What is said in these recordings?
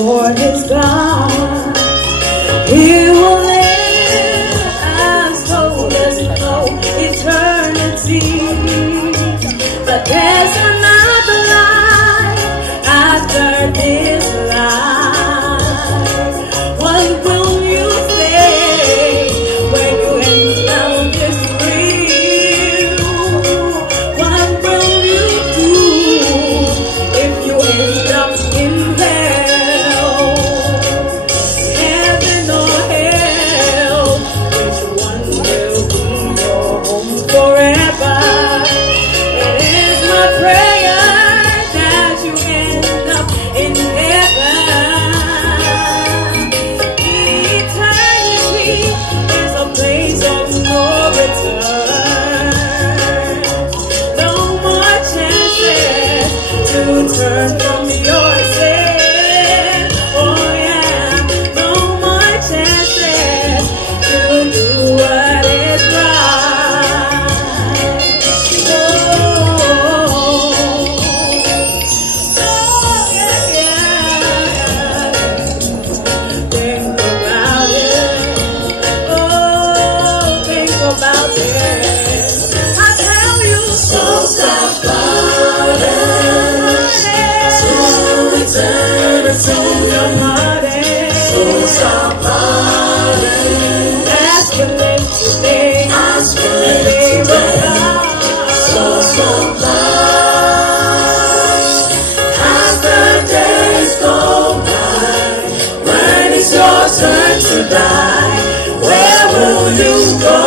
for his God. He will live as told us no eternity. But there's another life after this life. What will you say when you encounter this real? What will you do if you end up in hell? Heaven or hell, which one will be your home forever? It is my prayer that you end up in heaven. Eternity is a place of no return. No more chances to turn from your sin. Oh yeah, no more chances to do what is right. Oh, yeah. Think about it. Oh, think about it. I tell you, souls are flooded to eternity. Your heartache. Souls are flooded. Ask for them today. Ask for them today. Souls are flooded. As the days go by, when it's your turn to die, where will you go?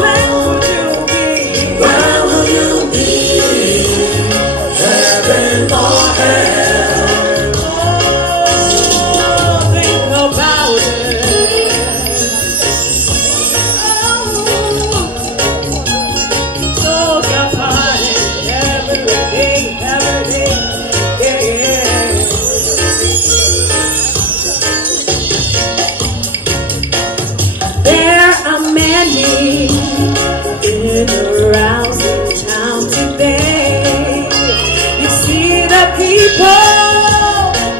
Where will you be? Where will you be? Heaven or hell? Oh, think about it. Oh, souls are partying every day, yeah, yeah. There are many in around town today. You see the people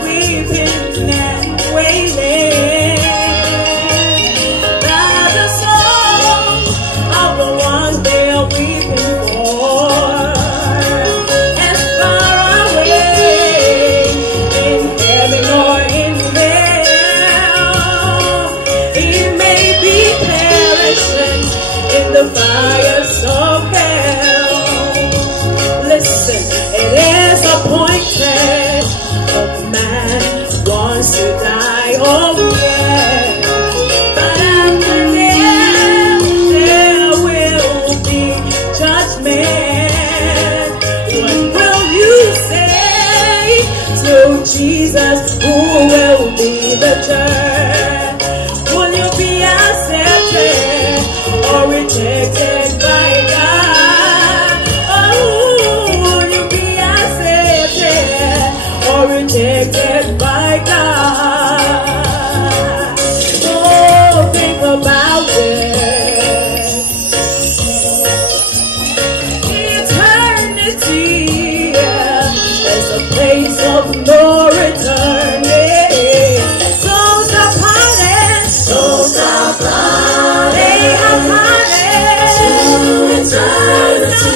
weeping and wailing. By the souls of the ones they're weeping for, as far away in heaven or in hell. He may be perishing in the fires of hell. Listen, it is appointed for man wants to die, oh yeah. But after death there will be judgment. What will you say to Jesus, who will be the judge? Will you be accepted or rejected by God? Oh, will you be accepted or rejected by God? Oh, think about it. Eternity is a place of no return. Yeah. Souls are parted. Souls are parted. They are parted to eternity.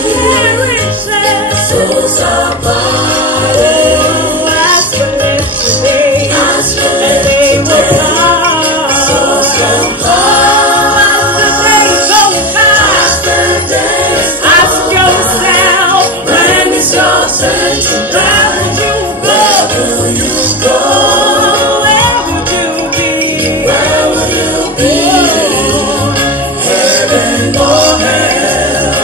Souls are parted. Oh, ask for them today. Ask for them and they will come. Souls are parted. As the days go by. Ask yourself, when is your turn to die? Where will you go? Where will you be? Where will you be? Heaven or hell?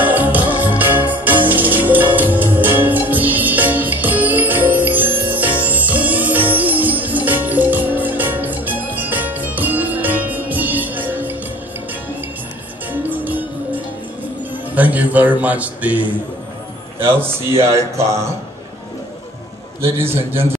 Thank you very much, the LCI choir. Ladies and gentlemen.